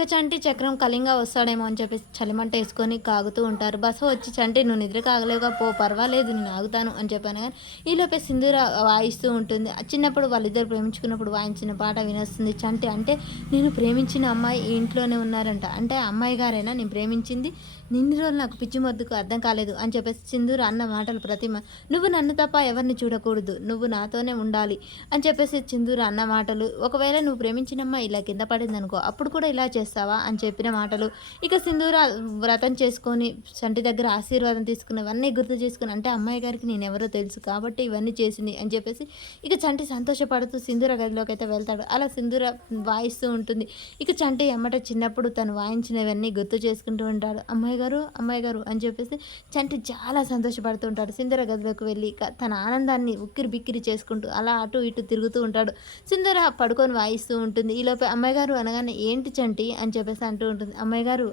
ఇక చంటి చక్రం కళింగా వస్తాడేమో అని చెప్పేసి చలిమంట వేసుకొని కాగుతూ ఉంటారు. బస వచ్చి చంటి నువ్వు నిద్ర కాగలేవుగా పో పర్వాలేదు నేను ఆగుతాను అని చెప్పాను. కానీ ఈలోపే సింధూర వాయిస్తూ ఉంటుంది. చిన్నప్పుడు వాళ్ళిద్దరు ప్రేమించుకున్నప్పుడు వాయించిన పాట వినొస్తుంది చంటి. అంటే నేను ప్రేమించిన అమ్మాయి ఈ ఇంట్లోనే ఉన్నారంట. అంటే అమ్మాయి గారైనా నేను ప్రేమించింది నిన్ని రోజులు నాకు పిచ్చి మొద్దుకు అర్థం కాలేదు అని చెప్పేసి సింధూర అన్న మాటలు ప్రతిమ నువ్వు నన్ను తప్ప ఎవరిని చూడకూడదు, నువ్వు నాతోనే ఉండాలి అని చెప్పేసి సింధూర అన్న మాటలు, ఒకవేళ నువ్వు ప్రేమించినమ్మా ఇలా కింద పడింది అనుకో అప్పుడు కూడా ఇలా చేస్తావా అని చెప్పిన మాటలు, ఇక సింధూర వ్రతం చేసుకొని చంటి దగ్గర ఆశీర్వాదం తీసుకున్నవన్నీ గుర్తు చేసుకుని అంటే అమ్మాయి గారికి నేను ఎవరో తెలుసు కాబట్టి ఇవన్నీ చేసింది అని చెప్పేసి ఇక చంటి సంతోషపడుతూ సింధూర గదిలోకి అయితే వెళ్తాడు. అలా సింధూర వాయిస్తూ ఉంటుంది. ఇక చంటి ఎమ్మట చిన్నప్పుడు తను వాయించినవన్నీ గుర్తు చేసుకుంటూ ఉంటాడు. అమ్మాయి గారు అని చెప్పేసి చంటి చాలా సంతోషపడుతూ ఉంటాడు. సింధూర గదిలోకి వెళ్ళి తన ఆనందాన్ని ఉక్కిరి బిక్కిరి చేసుకుంటూ అలా అటు ఇటు తిరుగుతూ ఉంటాడు. సింధూర పడుకొని వాయిస్తూ ఉంటుంది. ఈలోపే అమ్మాయి గారు అనగానే ఏంటి చంటి అని చెప్పేసి అంటూ ఉంటుంది. అమ్మాయి గారు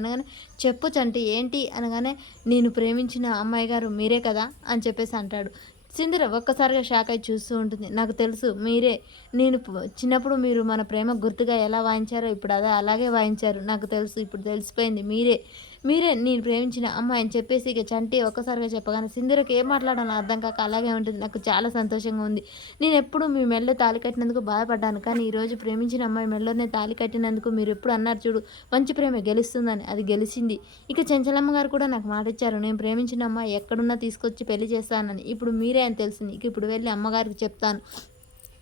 అనగానే చెప్పు చంటి ఏంటి అనగానే నేను ప్రేమించిన అమ్మాయి గారు మీరే కదా అని చెప్పేసి అంటాడు. సింధూర ఒక్కసారిగా షాక్ అయి చూస్తూ ఉంటుంది. నాకు తెలుసు మీరే, నేను చిన్నప్పుడు మీరు మన ప్రేమ గుర్తుగా ఎలా వాయించారో ఇప్పుడు అలాగే వాయించారు, నాకు తెలుసు, ఇప్పుడు తెలిసిపోయింది మీరే నేను ప్రేమించిన అమ్మాయి అని చెప్పేసి ఇక చంటి ఒక్కసారిగా చెప్పగానే సింధూరకి ఏం మాట్లాడాలో అర్థం కాక అలాగే ఉంటుంది. నాకు చాలా సంతోషంగా ఉంది, నేను ఎప్పుడు మీ మెడలో తాళి కట్టినందుకు బాధపడ్డాను, కానీ ఈరోజు ప్రేమించిన అమ్మాయి మెడలోనే తాళి కట్టినందుకు మీరు ఎప్పుడు అన్నారు చూడు మంచి ప్రేమ గెలుస్తుందని, అది గెలిచింది. ఇక చెంచలమ్మ గారు కూడా నాకు మాట ఇచ్చారు, నేను ప్రేమించిన అమ్మాయి ఎక్కడున్నా తీసుకొచ్చి పెళ్లి చేస్తానని, ఇప్పుడు మీరే అని తెలిసింది, ఇక ఇప్పుడు వెళ్ళి అమ్మగారికి చెప్తాను,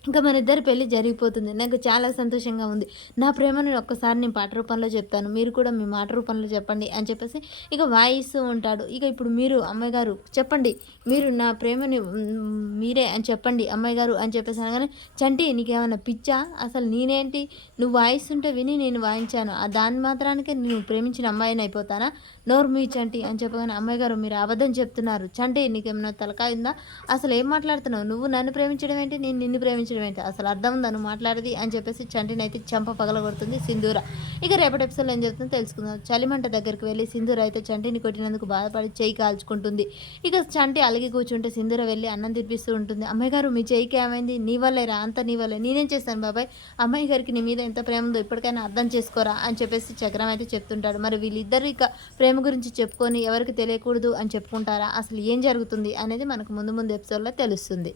ఇంకా మన ఇద్దరి పెళ్ళి జరిగిపోతుంది, నాకు చాలా సంతోషంగా ఉంది, నా ప్రేమను ఒక్కసారి నేను పాట రూపంలో చెప్తాను, మీరు కూడా మీ మాట రూపంలో చెప్పండి అని చెప్పేసి ఇక వాయిస్తూ ఉంటాడు. ఇక ఇప్పుడు మీరు అమ్మాయి గారు చెప్పండి, మీరు నా ప్రేమని మీరే అని చెప్పండి అమ్మాయి గారు అని చెప్పేసి అనగానే చంటి నీకేమైనా పిచ్చా, అసలు నేనేంటి నువ్వు వాయిస్తుంటే విని నేను వాయించాను, దాని మాత్రానికే నేను ప్రేమించిన అమ్మాయిని అయిపోతానా, నోరు మీ చంటి అని చెప్పగానే అమ్మాయి గారు మీరు అబద్ధం చెప్తున్నారు, చంటి నీకేమైనా తలకాయ ఉందా, అసలు ఏం మాట్లాడుతున్నావు, నువ్వు నన్ను ప్రేమించడం ఏంటి, నేను నిన్ను ప్రేమించడం ఏంటి, అసలు అర్థం ఉందా నువ్వు మాట్లాడేది అని చెప్పేసి చంటిని అయితే చంప పగలగొడుతుంది సింధూర. ఇక రేపటి ఎపిసోడ్లో ఏం జరుగుతుందో తెలుసుకుందాం. చలిమంట దగ్గరికి వెళ్ళి సింధూర అయితే చంటిని కొట్టినందుకు బాధపడి చేయి కాల్చుకుంటుంది. ఇక చంటి అలిగి కూర్చుంటే సింధూర వెళ్ళి అన్నం తినిపిస్తూ ఉంటుంది. అమ్మాయి గారు మీ చేయికి ఏమైంది, నీ వల్లేరా అంత నీ వల్లే, నేనేం చేస్తాను బాబాయ్, అమ్మాయి గారికి నీ మీద ఎంత ప్రేమ ఉందో ఇప్పటికైనా అర్థం చేసుకోరా అని చెప్పేసి చక్రం అయితే చెప్తుంటాడు. మరి వీళ్ళిద్దరు ఇక ప్రేమ గురించి చెప్పుకొని ఎవరికి తెలియకూడదు అని చెప్పుకుంటారా, అసలు ఏం జరుగుతుంది అనేది మనకు ముందు ముందు ఎపిసోడ్లో తెలుస్తుంది.